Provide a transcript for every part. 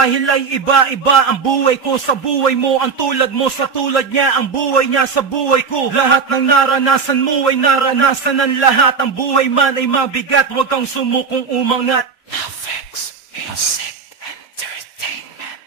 Marahil ay iba-iba ang buhay ko sa buhay mo. Ang tulad mo sa tulad niya, ang buhay niya sa buhay ko. Lahat ng naranasan mo ay naranasan ng lahat. Ang buhay man ay mabigat, huwag kang sumukong umangat. Nafex Music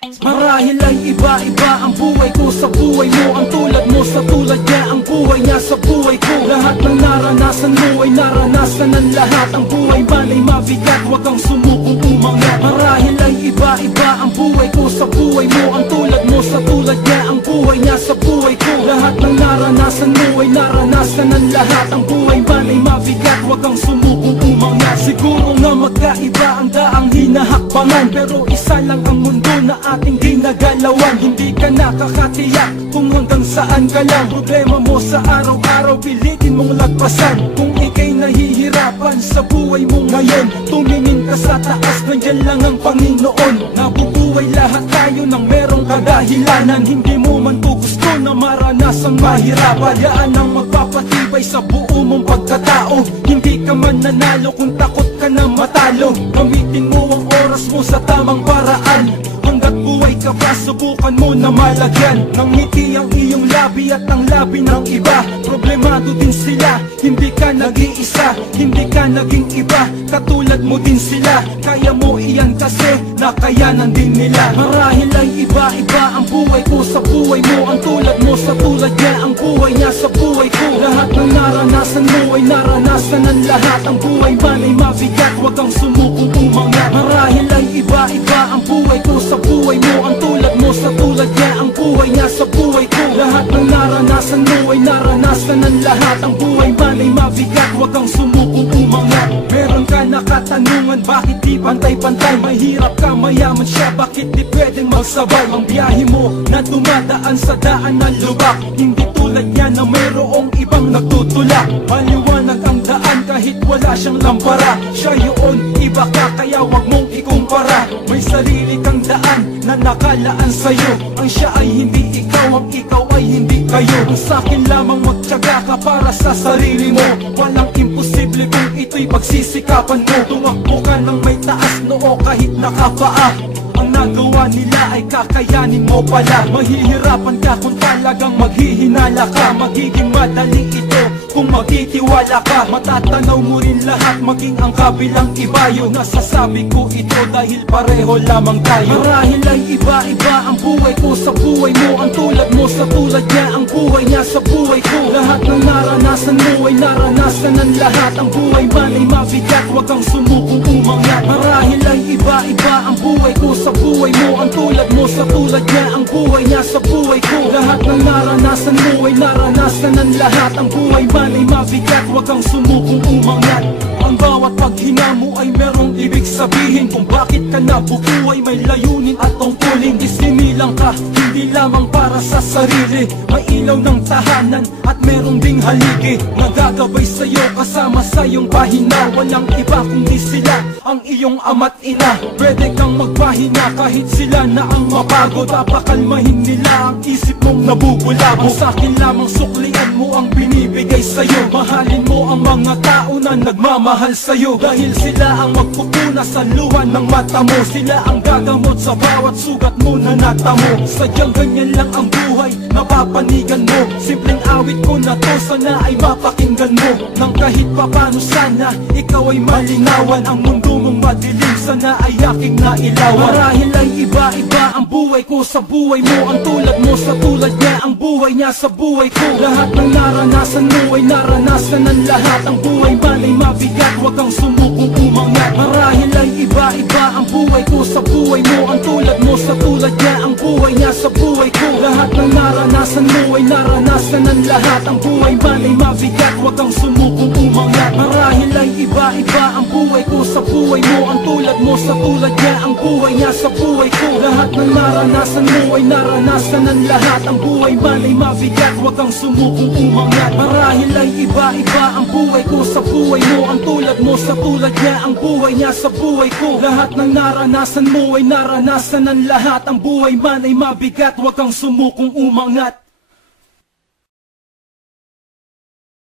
Entertainment. Marahil ay iba-iba ang buhay ko sa buhay mo. Ang tulad mo sa tulad niya, ang buhay niya sa buhay ko. Lahat ng naranasan mo ay naranasan ng lahat. Ang buhay man ay mabigat, huwag kang sumukong umangat. Marahil ay iba-iba ang buhay ko sa buhay mo. Ang tulad mo sa tulad niya, ang buhay niya sa buhay ko. Lahat ng naranasan mo ay naranasan ng lahat. Ang buhay man ay mabigat, huwag kang sumukong umangat. Siguro nga magkaiba ang daang hinahakbangan, pero isa lang ang mundo na ating ginagalawan. Hindi ka nakakatiyak kung hanggang saan ka lang. Problema mo sa araw-araw, pilitin mong lagpasan. Kung ika'y nahihirapan sa buhay mo ngayon, tumingin ka sa taas, nandiyan lang ang Panginoon. Nabubuhay lahat tayo ng merong kadahilanan. Hindi mo man to gusto na maranasang mahirapan. Yaan ang magpapatibay sa buo mong pagkatao. Hindi ka man nanalo kung takot ka na matalo. Gamitin mo ang oras mo sa tamang paraan. Hanggat buhay ka pa, subukan mo na malagyan ng ngiti ang iyong labi at ang labi ng iba. Problemado din sila, hindi ka nag-iisa, hindi ka naging iba. Katulad mo din sila, kaya mo iyan kasi nakayanan din nila. Marahil ay iba-iba ang buhay ko sa buhay mo. Ang tulad mo sa tulad niya, ang buhay niya sa buhay ko. Lahat ng naranasan mo ay naranasan ng lahat. Ang buhay man ay mabigat, huwag kang sumukong umangat. Marahil ay iba-iba ang buhay ko sa buhay mo. Ang tulad mo sa tulad niya, ang buhay niya sa buhay ko. Lahat ng naranasan mo ay naranasan ng lahat. Ang buhay man ay mabigat, huwag kang sumukong umangat. Meron ka na katanungan, bakit di pantay-pantay? Mahirap ka, mayaman siya, bakit di pwedeng magsabay? Ang biyahe mo na dumadaan sa daan ng lubak, hindi tulad niya na mayroong ibang nagtutulak. Maliwanag ang daan kahit wala siyang lampara. Siya yun, iba ka, kaya wag mong ikumpara. May sarili kang daan na nakalaan sa'yo. Ang siya ay hindi ikaw, ang ikaw ay hindi kayo. Ang sa'kin lamang magtiyaga ka para sa sarili mo. Walang imposible kung ito'y pagsisikapan mo. Tumakbo ka ng may taas noo kahit nakapaa. Ang nagawa nila ay kakayanin mo pala. Mahihirapan ka kung talagang maghihinala ka. Magiging madali ito kung magtitiwala ka. Matatanaw mo rin lahat, maging ang kabilang ibayo. Nasasabi ko ito dahil pareho lamang tayo. Marahil ay iba-iba ang buhay ko sa buhay mo. Ang tulad mo sa tulad niya, ang buhay niya sa buhay ko. Lahat ng naranasan mo ay naranasan ng lahat. Ang buhay man ay mabigat, huwag kang sumukong umangat. Marahil ay iba-iba ang buhay ko sa buhay mo. Ang tulad mo sa tulad niya, ang buhay niya sa buhay ko. Lahat ng naranasan mo ay naranasan ng lahat. Ang buhay man ay mabigat, huwag kang sumukong umangat. Ang bawat paghina mo ay merong ibig sabihin. Kung bakit ka nabubuhay, may layunin at tungkulin. Isinilang ka, hindi lamang para sa sarili. May ilaw ng tahanan at merong ding haligi. Nagagabay sa'yo, kasama sa iyong pahina. Walang iba kundi sila, ang iyong ama't ina. Pwede kang magpahina kahit sila na ang mapagod. Papakalmahin nila ang isip mong nabubulabog. Ang sa'kin lamang suklian mo ang binibigay sa'yo. Mahalin mo ang mga tao na nagmamahal sa'yo. Dahil sila ang magpupuna sa luha ng mata mo. Sila ang gagamot sa bawat sugat mo na natamo. Sadyang ganyan lang ang buhay, napapanigan mo. Simpleng awit ko na to, sana ay mapakinggan mo. Nang kahit papano sana, ikaw ay malinawan. Ang mundo mong madilim, sana ay aking nailawan. Marahil ay iba-iba ang buhay ko sa buhay mo. Ang tulad mo sa tulad niya, ang buhay niya sa buhay ko. Lahat ng naranasan mo ay naranasan ng lahat. Ang buhay man ay mabigat, huwag kang sumukong umangat. Marahil ay iba-iba ang buhay ko sa buhay mo. Ang tulad mo sa tulad niya, ang buhay niya sa buhay ko. Lahat ng naranasan mo ay naranasan ng lahat. Ang buhay man ay mabigat, huwag kang sumukong umangat. Marahil ay iba-iba ang buhay ko sa buhay mo. Ang tulad mo sa tulad niya, ang buhay niya sa buhay ko. Lahat ng naranasan mo ay naranasan ng lahat. Ang buhay man ay mabigat, huwag kang sumukong umangat. Marahil ay iba-iba ang buhay ko sa buhay mo. Ang tulad mo sa tulad niya, ang buhay niya sa buhay ko. Lahat ng naranasan mo ay naranasan ng lahat. Ang buhay man ay mabigat, huwag kang sumukong umangat.